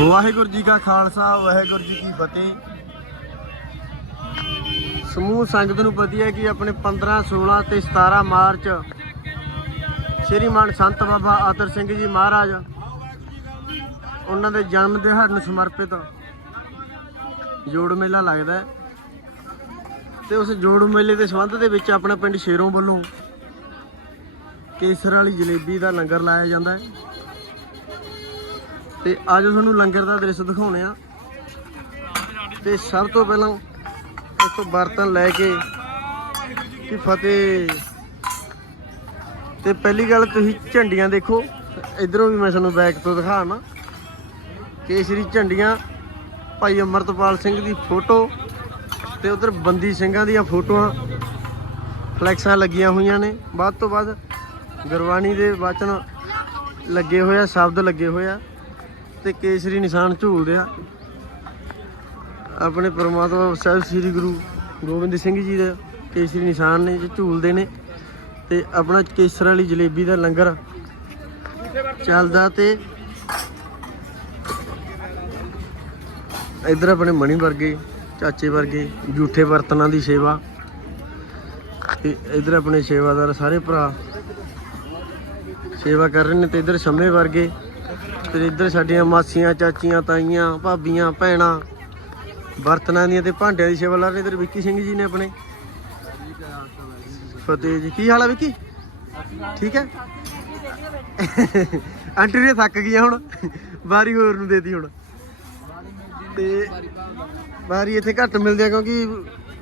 ਵਾਹਿਗੁਰੂ ਜੀ ਕਾ ਖਾਲਸਾ, ਵਾਹਿਗੁਰੂ ਜੀ ਕੀ ਫਤਿਹ। ਸਮੂਹ ਸੰਗਤ ਨੂੰ ਪਤਾ ਹੈ ਕਿ ਆਪਣੇ 15 16 ਤੇ 17 ਮਾਰਚ ਸ਼੍ਰੀਮਾਨ ਸੰਤ ਬਾਬਾ ਆਦਰ ਸਿੰਘ ਜੀ ਮਹਾਰਾਜ ਉਹਨਾਂ ਦੇ ਜਨਮ ਦਿਹਾੜੇ ਨੂੰ ਸਮਰਪਿਤ ਜੋੜ ਮੇਲਾ ਲੱਗਦਾ ਹੈ। ਤੇ ਉਸ ਜੋੜ ਮੇਲੇ ਦੇ ਸੰਬੰਧ ਦੇ ਵਿੱਚ ਆਪਣਾ ਪਿੰਡ ਸ਼ੇਰੋਂ ਵੱਲੋਂ ਕੇਸਰ ਵਾਲੀ ਜਲੇਬੀ ਦਾ ਲੰਗਰ ਲਾਇਆ ਜਾਂਦਾ ਹੈ। ਤੇ ਅੱਜ ਤੁਹਾਨੂੰ ਲੰਗਰ ਦਾ ਦ੍ਰਿਸ਼ ਦਿਖਾਉਣੇ ਆ। ਤੇ ਸਭ ਤੋਂ ਪਹਿਲਾਂ ਇੱਕ ਬਰਤਨ ਲੈ ਕੇ ਕਿ ਫਤਿਹ। ਤੇ ਪਹਿਲੀ ਗੱਲ ਤੁਸੀਂ ਝੰਡੀਆਂ ਦੇਖੋ, ਇਧਰੋਂ ਵੀ ਮੈਂ ਤੁਹਾਨੂੰ ਬੈਕ ਤੋਂ ਦਿਖਾਣਾ ਕੇਸਰੀ ਝੰਡੀਆਂ, ਭਾਈ ਅਮਰਤਪਾਲ ਸਿੰਘ ਦੀ ਫੋਟੋ ਤੇ ਉਧਰ ਬੰਦੀ ਸਿੰਘਾਂ ਦੀਆਂ ਫੋਟੋਆਂ ਫਲੈਕਸਾਂ ਲੱਗੀਆਂ ਹੋਈਆਂ ਨੇ। ਵੱਧ ਤੋਂ ਵੱਧ ਗੁਰਬਾਣੀ ਦੇ ਵਚਨ ਲੱਗੇ ਹੋਏ ਆ, ਸ਼ਬਦ ਲੱਗੇ ਹੋਏ ਆ। ਤੇ ਕੇਸਰੀ ਨਿਸ਼ਾਨ ਝੂਲ ਰਿਹਾ। ਆਪਣੇ ਪਰਮਾਤਮਾ ਸਾਹਿਬ ਸ੍ਰੀ ਗੁਰੂ ਗੋਬਿੰਦ ਸਿੰਘ ਜੀ ਦੇ ਕੇਸਰੀ ਨਿਸ਼ਾਨ ਨੇ ਜੋ ਝੂਲਦੇ ਨੇ ਤੇ ਆਪਣਾ ਕੇਸਰ ਵਾਲੀ ਜਲੇਬੀ ਦਾ ਲੰਗਰ ਚੱਲਦਾ ਤੇ ਇੱਧਰ ਆਪਣੇ ਮਣੀ ਵਰਗੇ, ਚਾਚੇ ਵਰਗੇ ਝੂਠੇ ਬਰਤਨਾਂ ਦੀ ਸੇਵਾ ਤੇ ਇੱਧਰ ਆਪਣੇ ਸੇਵਾਦਾਰ ਸਾਰੇ ਭਰਾ ਸੇਵਾ ਕਰ ਰਹੇ ਨੇ ਤੇ ਇੱਧਰ ਸ਼ੰਮੇ ਵਰਗੇ ਤੇ ਇੱਧਰ ਸਾਡੀਆਂ ਮਾਸੀਆਂ, ਚਾਚੀਆਂ, ਤਾਈਆਂ, ਭਾਬੀਆਂ, ਭੈਣਾਂ, ਬਰਤਨਾਂ ਦੀਆਂ ਤੇ ਭਾਂਡਿਆਂ ਦੀ ਸੇਵਾ ਲਾ ਰਹੇ ਇੱਧਰ ਵਿੱਕੀ ਸਿੰਘ ਜੀ ਨੇ ਆਪਣੇ। ਫਤਿਹ ਜੀ, ਕੀ ਹਾਲ ਆ ਵਿੱਕੀ? ਠੀਕ ਹੈ? ਆਂਟੀ ਨੇ ਥੱਕ ਗਈਆਂ ਹੁਣ, ਵਾਰੀ ਹੋਰ ਨੂੰ ਦੇਤੀ ਹੁਣ। ਤੇ ਵਾਰੀ ਇੱਥੇ ਘੱਟ ਮਿਲਦੀ ਆ ਕਿਉਂਕਿ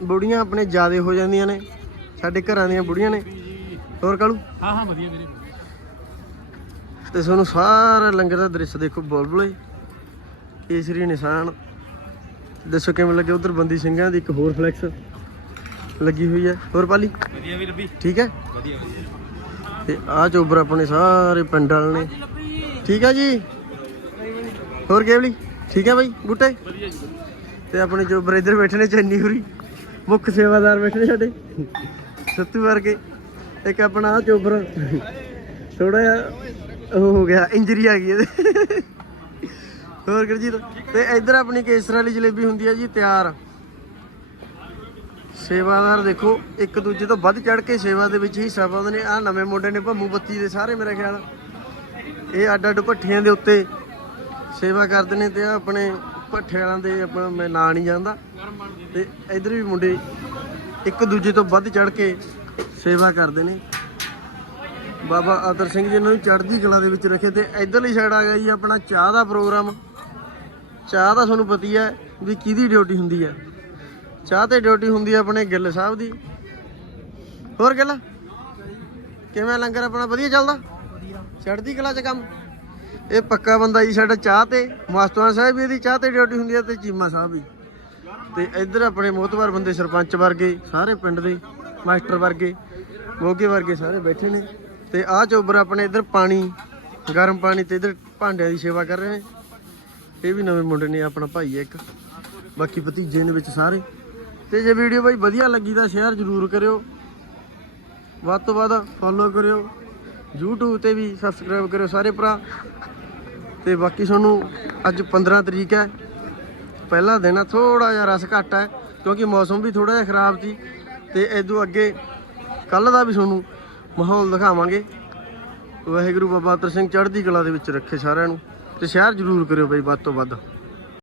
ਬੁੜੀਆਂ ਆਪਣੇ ਜ਼ਿਆਦੇ ਹੋ ਜਾਂਦੀਆਂ ਨੇ, ਸਾਡੇ ਘਰਾਂ ਦੀਆਂ ਬੁੜੀਆਂ ਨੇ। ਹੋਰ ਕਾਲੂ? ਹਾਂ ਹਾਂ, ਵਧੀਆ ਵੀਰੇ। ਤੇ ਤੁਹਾਨੂੰ ਸਾਰਾ ਲੰਗਰ ਦਾ ਦ੍ਰਿਸ਼ ਦੇਖੋ ਬੁਲਬੁਲੇ। ਕੇਸਰੀ ਨਿਸ਼ਾਨ। ਦੱਸੋ ਕਿਵੇਂ ਲੱਗੇ? ਉਧਰ ਬੰਦੀ ਸਿੰਘਾਂ ਦੀ ਇੱਕ ਹੋਰ ਫਲੈਕਸ ਲੱਗੀ ਹੋਈ ਹੈ। ਹੋਰ ਪਾਲੀ? ਵਧੀਆ ਵੀ ਠੀਕ ਹੈ? ਵਧੀਆ ਵਧੀਆ। ਤੇ ਆਹ ਚੋਬਰ ਆਪਣੇ ਸਾਰੇ ਪਿੰਡ ਵਾਲੇ ਨੇ। ਠੀਕ ਹੈ ਜੀ? ਹੋਰ ਕੇਵਲੀ? ਠੀਕ ਹੈ ਬਾਈ? ਬੂਟੇ? ਵਧੀਆ ਜੀ। ਤੇ ਆਪਣੇ ਚੋਬਰ ਇੱਧਰ ਬੈਠੇ ਨੇ ਚੰਨੀ ਹੁਰੀ। ਮੁੱਖ ਸੇਵਾਦਾਰ ਬੈਠੇ ਨੇ ਸਾਡੇ। ਸੱਤੂ ਵਰਗੇ। ਇੱਕ ਆਪਣਾ ਆਹ ਚੋਬਰ ਥੋੜਾ ਜਿਹਾ ਉਹ ਹੋ ਗਿਆ, ਇੰਜਰੀ ਆ ਗਈ ਇਹਦੇ। ਹੋਰ ਗੁਰਜੀਤ, ਤੇ ਇੱਧਰ ਆਪਣੀ ਕੇਸਰ ਵਾਲੀ ਜਲੇਬੀ ਹੁੰਦੀ ਆ ਜੀ, ਤਿਆਰ। ਸੇਵਾਦਾਰ ਦੇਖੋ, ਇੱਕ ਦੂਜੇ ਤੋਂ ਵੱਧ ਚੜ ਕੇ ਸੇਵਾ ਦੇ ਵਿੱਚ ਹਿੱਸਾ ਪਾਉਂਦੇ ਨੇ। ਆ ਨਵੇਂ ਮੁੰਡੇ ਨੇ ਭੰਮੂ ਬੱਤੀ ਦੇ ਸਾਰੇ ਮੇਰਾ ਖਿਆਲ। ਇਹ ਅੱਡ ਅੱਡ ਭੱਠੀਆਂ ਦੇ ਉੱਤੇ ਸੇਵਾ ਕਰਦੇ ਨੇ ਤੇ ਆ ਆਪਣੇ ਭੱਠੇ ਵਾਲਾਂ ਦੇ ਆਪਣਾ ਮੈਂ ਨਾਂ ਨਹੀਂ ਜਾਂਦਾ ਤੇ ਇਧਰ ਵੀ ਮੁੰਡੇ ਇੱਕ ਦੂਜੇ ਤੋਂ ਵੱਧ ਚੜ ਕੇ ਸੇਵਾ ਕਰਦੇ ਨੇ। ਬਾਬਾ ਆਦਰ ਸਿੰਘ ਜੀ ਇਹਨਾਂ ਨੂੰ ਚੜ੍ਹਦੀ ਕਲਾ ਦੇ ਵਿੱਚ ਰੱਖੇ ਤੇ ਇਧਰਲੀ ਸਾਈਡ ਆ ਗਿਆ ਜੀ ਆਪਣਾ ਚਾਹ ਦਾ ਪ੍ਰੋਗਰਾਮ। ਚਾਹ ਦਾ ਤੁਹਾਨੂੰ ਪਤੀ ਹੈ ਵੀ ਕਿਹਦੀ ਡਿਊਟੀ ਹੁੰਦੀ ਹੈ। ਚਾਹ ਤੇ ਡਿਊਟੀ ਹੁੰਦੀ ਹੈ ਆਪਣੇ ਗਿੱਲ ਸਾਹਿਬ ਦੀ। ਹੋਰ ਗੱਲ, ਕਿਵੇਂ ਲੰਗਰ ਆਪਣਾ? ਵਧੀਆ ਚੱਲਦਾ? ਚੜ੍ਹਦੀ ਕਲਾ 'ਚ ਕੰਮ। ਇਹ ਪੱਕਾ ਬੰਦਾ ਜੀ ਸਾਡਾ ਚਾਹ ਤੇ। ਮਾਸਟਰਾਂ ਸਾਹਿਬ ਵੀ ਇਹਦੀ ਚਾਹ ਤੇ ਡਿਊਟੀ ਹੁੰਦੀ ਹੈ ਤੇ ਚੀਮਾ ਸਾਹਿਬ ਵੀ। ਤੇ ਇੱਧਰ ਆਪਣੇ ਮੋਹਤਵਾਰ ਬੰਦੇ ਸਰਪੰਚ ਵਰਗੇ ਸਾਰੇ ਪਿੰਡ ਦੇ, ਮਾਸਟਰ ਵਰਗੇ, ਮੋਗੇ ਵਰਗੇ ਸਾਰੇ ਬੈਠੇ ਨੇ। ਤੇ ਆਹ ਚੋਬਰ ਆਪਣੇ ਇੱਧਰ ਪਾਣੀ, ਗਰਮ ਪਾਣੀ ਤੇ ਇੱਧਰ ਭਾਂਡਿਆਂ ਦੀ ਸੇਵਾ ਕਰ ਰਹੇ ਨੇ। ਇਹ ਵੀ ਨਵੇਂ ਮੁੰਡੇ ਨੇ, ਆਪਣਾ ਭਾਈ ਹੈ ਇੱਕ। ਬਾਕੀ ਭਤੀਜੇ ਨੇ ਵਿੱਚ ਸਾਰੇ। ਤੇ ਜੇ ਵੀਡੀਓ ਬਾਈ ਵਧੀਆ ਲੱਗੀ ਤਾਂ ਸ਼ੇਅਰ ਜ਼ਰੂਰ ਕਰਿਓ। ਵੱਧ ਤੋਂ ਵੱਧ ਫੋਲੋ ਕਰਿਓ। YouTube ਤੇ ਵੀ ਸਬਸਕ੍ਰਾਈਬ ਕਰਿਓ ਸਾਰੇ ਭਰਾ। ਤੇ ਬਾਕੀ ਤੁਹਾਨੂੰ ਅੱਜ 15 ਤਰੀਕ ਹੈ। ਪਹਿਲਾ ਦਿਨ ਆ ਥੋੜਾ ਜਿਹਾ ਰਸ ਘੱਟ ਹੈ, ਕਿਉਂਕਿ ਮੌਸਮ ਵੀ ਥੋੜਾ ਜਿਹਾ ਖਰਾਬ ਸੀ। ਤੇ ਇਦੋਂ ਅੱਗੇ ਕੱਲ ਦਾ ਵੀ ਤੁਹਾਨੂੰ ਮਾਹੌਲ ਦਿਖਾਵਾਂਗੇ। ਵਾਹਿਗੁਰੂ ਬਾਬਾ ਅਤਰ ਸਿੰਘ ਚੜ੍ਹਦੀ ਕਲਾ ਦੇ ਵਿੱਚ ਰੱਖੇ ਸਾਰਿਆਂ ਨੂੰ ਤੇ ਸ਼ਹਿਰ ਜ਼ਰੂਰ ਕਰਿਓ ਬਈ, ਵੱਧ ਤੋਂ ਵੱਧ।